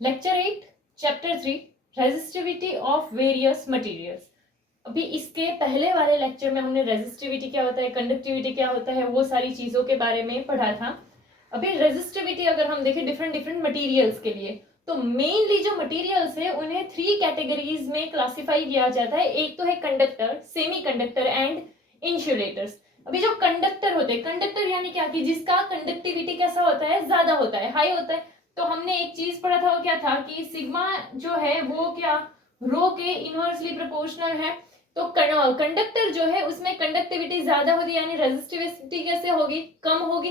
Lecture 8 chapter 3 resistivity of various materials. अभी इसके पहले वाले लेक्चर में हमने रेजिस्टिविटी क्या होता है, कंडक्टिविटी क्या होता है, वो सारी चीज़ों के बारे में पढ़ा था। अभी रेजिस्टिविटी अगर हम देखें डिफरेंट डिफरेंट मटेरियल्स के लिए, तो मेनली जो मटेरियल्स है उन्हें 3 कैटेगरीज में क्लासिफाई किया जाता है। एक तो है conductor, semi conductor and insulators. अभी जो कंडक्टर होते हैं, कंडक्टर यानी क्या कि जिसका कंडक्टिविटी कैसा होता है, ज्यादा होता है, हाई होता है। तो हमने एक चीज पढ़ा था, वो क्या था कि सिग्मा जो है वो क्या रो के इनवर्सली प्रोपोर्शनल है। तो कंडक्टर जो है उसमें कंडक्टिविटी ज्यादा होगी, यानी रेजिस्टिविटी कैसे होगी, कम होगी।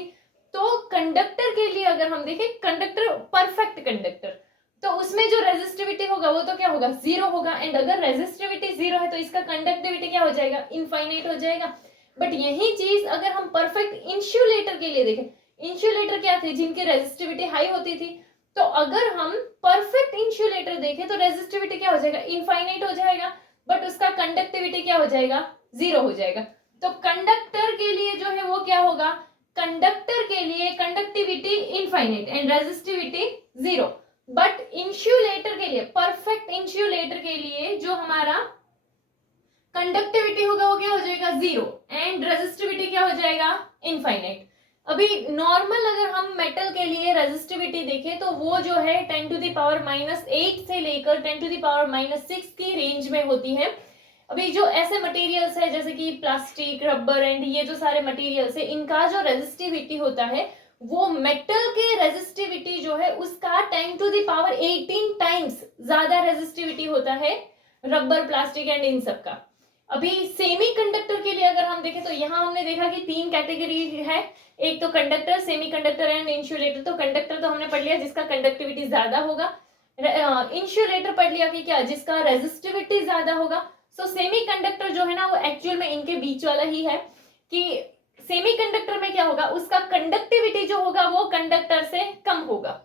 तो कंडक्टर के लिए अगर हम देखें, कंडक्टर परफेक्ट कंडक्टर, तो उसमें जो रेजिस्टिविटी होगा वो तो क्या होगा, जीरो होगा। एंड अगर रेजिस्टिविटी जीरो है तो इसका कंडक्टिविटी क्या हो जाएगा, इनफाइनाइट हो जाएगा। बट यही चीज अगर हम परफेक्ट इंसुलेटर के लिए देखें, इंसुलेटर क्या थे, जिनकी रेजिस्टिविटी हाई होती थी। तो अगर हम परफेक्ट इंसुलेटर देखें तो रेजिस्टिविटी क्या हो जाएगा, इनफाइनाइट हो जाएगा, बट उसका कंडक्टिविटी क्या हो जाएगा, जीरो हो जाएगा। तो कंडक्टर के लिए जो है वो क्या होगा, कंडक्टर के लिए conductivity infinite and resistivity zero. But insulator के लिए, परफेक्ट इंसुलेटर के लिए जो हमारा कंडक्टिविटी होगा वो क्या हो जाएगा, जीरो, एंड रेजिस्टिविटी क्या हो जाएगा, इनफाइनाइट। अभी नॉर्मल अगर हम मेटल के लिए रेजिस्टिविटी देखें तो वो जो है 10⁻⁻8 से लेकर 10⁻⁻6 की रेंज में होती है। अभी जो ऐसे मटेरियल्स है जैसे कि प्लास्टिक, रबर एंड ये जो सारे मटेरियल्स है, इनका जो रेजिस्टिविटी होता है वो मेटल के रेजिस्टिविटी जो है उसका 10⁻18 टाइम्स ज्यादा रेजिस्टिविटी होता है, रबर, प्लास्टिक एंड इन सब का। अभी सेमी कंडक्टर के लिए अगर हम देखें तो यहाँ हमने देखा कि 3 कैटेगरी है, एक तो conductor, semi conductor and insulator. तो कंडक्टर तो हमने पढ़ लिया जिसका कंडक्टिविटी ज्यादा होगा, इंसुलेटर पढ़ लिया कि क्या, जिसका रेजिस्टिविटी ज्यादा होगा। सो सेमी कंडक्टर जो है ना वो एक्चुअल में इनके बीच वाला ही है, कि सेमी कंडक्टर में क्या होगा, उसका कंडक्टिविटी जो होगा वो कंडक्टर से कम होगा,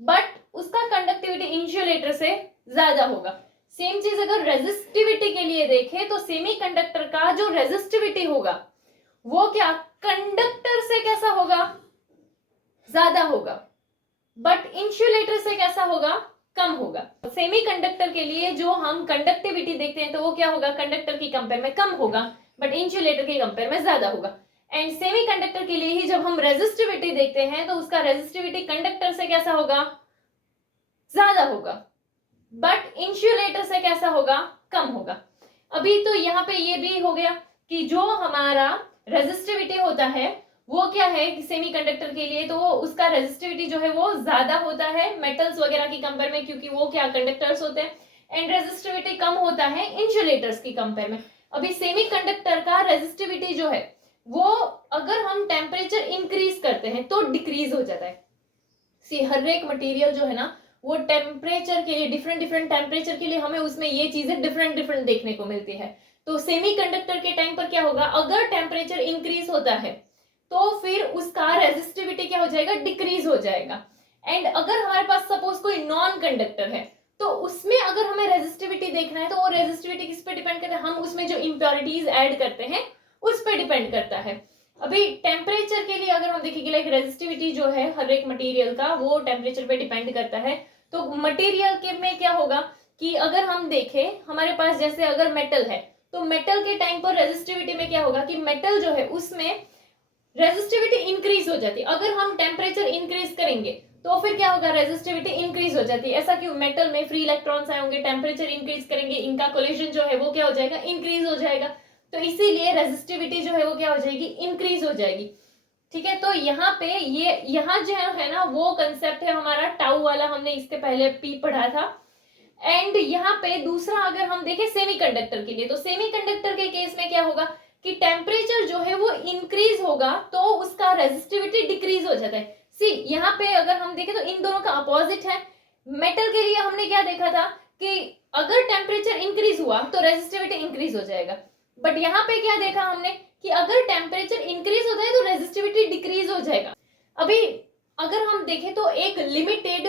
बट उसका कंडक्टिविटी इंसुलेटर से ज्यादा होगा। सेम चीज अगर रेजिस्टिविटी के लिए देखें तो सेमी कंडक्टर का जो रेजिस्टिविटी होगा वो क्या, कंडक्टर से कैसा होगा, ज्यादा होगा, बट इंसुलेटर से कैसा होगा, कम होगा। सेमी कंडक्टर के लिए जो हम कंडक्टिविटी देखते हैं तो वो क्या होगा, कंडक्टर की कंपेयर में कम होगा, बट इंसुलेटर की कंपेयर में ज्यादा होगा। एंड सेमी कंडक्टर के लिए ही जब हम रेजिस्टिविटी देखते हैं तो उसका रेजिस्टिविटी कंडक्टर से कैसा होगा, ज्यादा होगा, बट इंसुलेटर से कैसा होगा, कम होगा। अभी तो यहाँ पे ये भी हो गया कि जो हमारा रेजिस्टिविटी होता है वो क्या है कि सेमीकंडक्टर के लिए तो उसका रेजिस्टिविटी जो है वो ज्यादा होता है मेटल्स वगैरह की कंपेयर में, क्योंकि वो क्या कंडक्टर्स होते हैं। एंड रेजिस्टिविटी कम होता है इंसुलेटर्स की कंपेयर में। अभी सेमीकंडक्टर का रेजिस्टिविटी जो है वो अगर हम टेम्परेचर इंक्रीज करते हैं तो डिक्रीज हो जाता है। सी हर एक मटेरियल जो है ना वो टेम्परेचर के लिए, डिफरेंट डिफरेंट टेम्परेचर के लिए हमें उसमें ये चीजें डिफरेंट डिफरेंट देखने को मिलती है। तो सेमीकंडक्टर के टाइम पर क्या होगा, अगर टेम्परेचर इंक्रीज होता है तो फिर उसका रेजिस्टिविटी क्या हो जाएगा, डिक्रीज हो जाएगा। एंड अगर हमारे पास सपोज कोई नॉन कंडक्टर है तो उसमें अगर हमें रेजिस्टिविटी देखना है तो वो रेजिस्टिविटी किस पे डिपेंड करता है, हम उसमें जो इम्प्योरिटीज ऐड करते हैं उस पर डिपेंड करता है। अभी टेम्परेचर के लिए अगर हम देखेंगे लाइक रेजिस्टिविटी जो है हर एक मटेरियल का वो टेम्परेचर पे डिपेंड करता है। तो मटेरियल के में क्या होगा कि अगर हम देखें हमारे पास जैसे अगर मेटल है तो मेटल के टाइम पर रेजिस्टिविटी में क्या होगा कि मेटल जो है उसमें रेजिस्टिविटी इंक्रीज हो जाती है। अगर हम टेम्परेचर इंक्रीज करेंगे तो फिर क्या होगा, रेजिस्टिविटी इंक्रीज हो जाती है। ऐसा क्यों, मेटल में फ्री इलेक्ट्रॉन्स आए होंगे, टेम्परेचर इंक्रीज करेंगे, इनका कोलिजन जो है वो क्या हो जाएगा, इंक्रीज हो जाएगा। तो इसीलिए रेजिस्टिविटी जो है वो क्या हो जाएगी, इंक्रीज हो जाएगी। ठीक है, तो यहाँ पे ये यहाँ जो है ना वो कंसेप्ट है हमारा टाउ वाला, हमने इसके पहले पी पढ़ा था। एंड यहाँ पे दूसरा अगर हम देखें सेमीकंडक्टर के लिए, तो सेमीकंडक्टर के केस में क्या होगा कि टेम्परेचर जो है वो इंक्रीज होगा तो उसका रेजिस्टिविटी डिक्रीज हो जाता है। सी यहाँ पे अगर हम देखें तो इन दोनों का अपोजिट है। मेटल के लिए हमने क्या देखा था कि अगर टेम्परेचर इंक्रीज हुआ तो रेजिस्टिविटी इंक्रीज हो जाएगा, बट यहाँ पे क्या देखा हमने कि अगर टेम्परेचर इंक्रीज होता है तो रेजिस्टिविटी डिक्रीज हो जाएगा। अभी अगर हम देखें तो एक लिमिटेड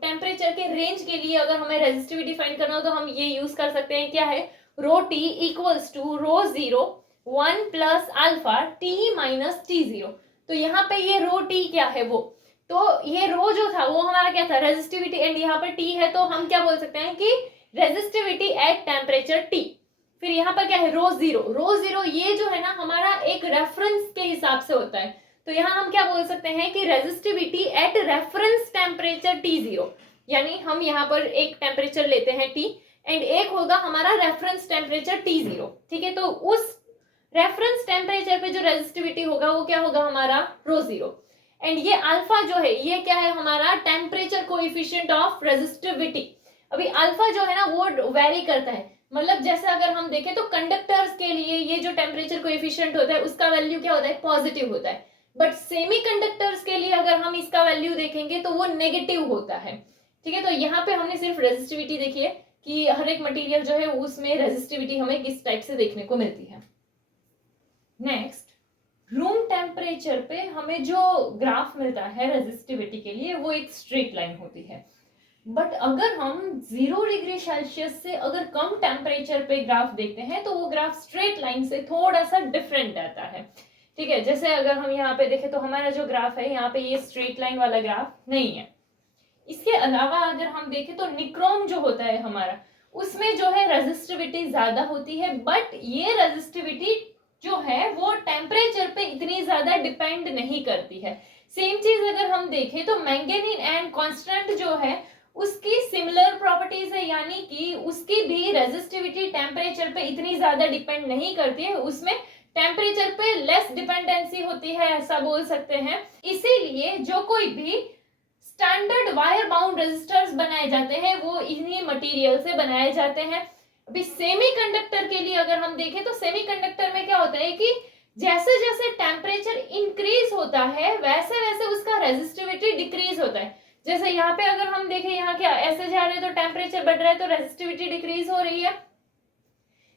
टेम्परेचर के रेंज के लिए अगर हमें रेजिस्टिविटी फाइंड करना हो तो हम ये यूज कर सकते हैं, क्या है, rho T equals to rho zero 1 plus alpha T minus T zero. तो यहाँ पे ये रो टी क्या है, वो तो ये रो जो था वो हमारा क्या था, रेजिस्टिविटी, एंड यहाँ पर टी है, तो हम क्या बोल सकते हैं कि रेजिस्टिविटी एट टेम्परेचर टी। फिर यहाँ पर क्या है, रो जीरो। रो जीरो ये जो है ना हमारा एक रेफरेंस के हिसाब से होता है, तो यहाँ हम क्या बोल सकते हैं कि resistivity eight reference temperature T zero, यानी हम यहाँ पर एक टेम्परेचर लेते हैं टी, एंड एक होगा हमारा रेफरेंस टेम्परेचर टी जीरो, ठीक है। तो उस रेफरेंस टेम्परेचर पे जो रेजिस्टिविटी होगा वो क्या होगा, हमारा रो जीरो। एंड ये अल्फा जो है ये क्या है, हमारा टेम्परेचर कोएफिशिएंट ऑफ रेजिस्टिविटी। अभी अल्फा जो है ना वो वेरी करता है, मतलब जैसे अगर हम देखें तो कंडक्टर्स के लिए ये जो टेम्परेचर कोएफिशिएंट होता है उसका वैल्यू क्या होता है, पॉजिटिव होता है, बट सेमी कंडक्टर्स के लिए अगर हम इसका वैल्यू देखेंगे तो वो नेगेटिव होता है, ठीक है। तो यहाँ पे हमने सिर्फ रेजिस्टिविटी देखी है कि हर एक मटेरियल जो है उसमें रेजिस्टिविटी हमें किस टाइप से देखने को मिलती है। नेक्स्ट, रूम टेम्परेचर पे हमें जो ग्राफ मिलता है रेजिस्टिविटी के लिए वो एक स्ट्रेट लाइन होती है, बट अगर हम 0 डिग्री सेल्सियस से अगर कम टेम्परेचर पे ग्राफ देखते हैं तो वो ग्राफ स्ट्रेट लाइन से थोड़ा सा डिफरेंट रहता है, ठीक है। जैसे अगर हम यहाँ पे देखें तो हमारा जो ग्राफ है यहाँ पे ये स्ट्रेट लाइन वाला ग्राफ नहीं है। इसके अलावा अगर हम देखें तो निक्रोम जो होता है हमारा उसमें जो है रेजिस्टिविटी ज्यादा होती है, बट ये रेजिस्टिविटी जो है वो टेम्परेचर पे इतनी ज्यादा डिपेंड नहीं करती है। सेम चीज अगर हम देखें तो मैंगनीज एंड कांस्टेंट जो है उसकी सिमिलर प्रॉपर्टीज है, यानी कि उसकी भी रेजिस्टिविटी टेम्परेचर पे इतनी ज्यादा डिपेंड नहीं करती है, उसमें टेम्परेचर पे लेस डिपेंडेंसी होती है, ऐसा बोल सकते हैं। इसीलिए जो कोई भी स्टैंडर्ड वायर बाउंड रेजिस्टर्स बनाए जाते हैं वो इन्हीं मटेरियल से बनाए जाते हैं। अभी सेमीकंडक्टर के लिए अगर हम देखें तो सेमीकंडक्टर में क्या होता है कि जैसे जैसे टेम्परेचर इंक्रीज होता है वैसे वैसे उसका रेजिस्टिविटी डिक्रीज होता है। जैसे यहाँ पे अगर हम देखें यहाँ क्या ऐसे जा रहे हैं तो टेम्परेचर बढ़ रहा है तो रेजिस्टिविटी डिक्रीज हो रही है,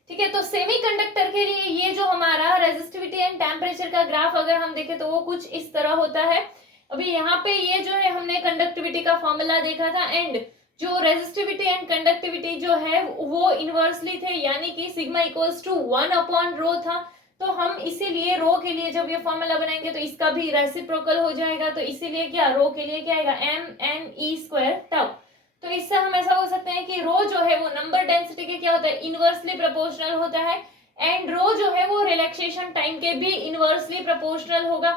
ठीक है। तो सेमीकंडक्टर के लिए ये जो हमारा रेजिस्टिविटी एंड टेम्परेचर का ग्राफ अगर हम देखें तो वो कुछ इस तरह होता है। अभी यहाँ पे ये जो है हमने कंडक्टिविटी का फॉर्मूला देखा था, एंड जो रेजिस्टिविटी एंड कंडक्टिविटी जो है वो इनवर्सली थे, यानी कि सिग्मा इक्वल्स टू 1/रो था। तो हम इसीलिए रो के लिए जब ये फॉर्मूला बनाएंगे तो इसका भी रेसिप्रोकल हो जाएगा, तो इसीलिए क्या रो के लिए क्या आएगा, mne² टाउ। तो इससे हम ऐसा हो सकते हैं कि रो जो है वो नंबर डेंसिटी के क्या होता है, इनवर्सली प्रोपोर्शनल होता है, एंड रो जो है वो रिलैक्सेशन टाइम के भी इनवर्सली प्रोपोर्शनल होगा।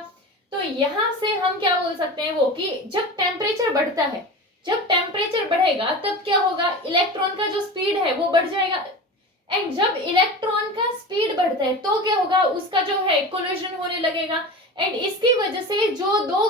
तो यहाँ से हम क्या बोल सकते हैं वो कि जब टेम्परेचर बढ़ता है, जब टेम्परेचर बढ़ेगा तब क्या होगा, इलेक्ट्रॉन का जो स्पीड है वो बढ़ जाएगा, एंड जब इलेक्ट्रॉन का स्पीड बढ़ता है तो क्या होगा, उसका जो है कोलिजन होने लगेगा, एंड इसकी वजह से जो दो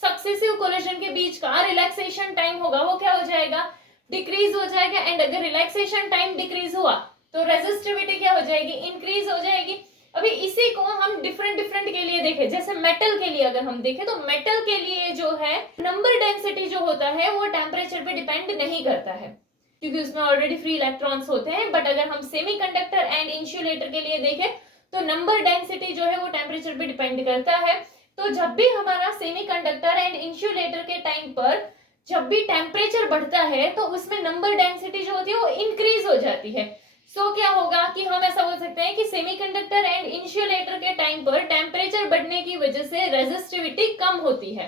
सक्सेसिव कोलिजन के बीच का रिलैक्सेशन टाइम होगा वो क्या हो जाएगा, डिक्रीज हो जाएगा। एंड अगर रिलैक्सेशन टाइम डिक्रीज हुआ तो रेजिस्टिविटी क्या हो जाएगी, इंक्रीज हो जाएगी। अभी इसी को हम डिफरेंट के लिए देखें, जैसे मेटल के लिए अगर हम देखें तो मेटल के लिए जो है नंबर डेंसिटी जो होता है वो टेम्परेचर पे डिपेंड नहीं करता है क्योंकि उसमें ऑलरेडी फ्री इलेक्ट्रॉन्स होते हैं। बट अगर हम सेमीकंडक्टर एंड इंसुलेटर के लिए देखें तो नंबर डेंसिटी जो है वो टेम्परेचर पे डिपेंड करता है। तो जब भी हमारा सेमीकंडक्टर एंड इंसुलेटर के टाइम पर जब भी टेम्परेचर बढ़ता है तो उसमें नंबर डेंसिटी जो होती है वो इंक्रीज हो जाती है। सो क्या होगा कि हम ऐसा बोल सकते हैं कि सेमीकंडक्टर एंड इंसुलेटर के टाइम पर टेम्परेचर बढ़ने की वजह से रेजिस्टिविटी कम होती है।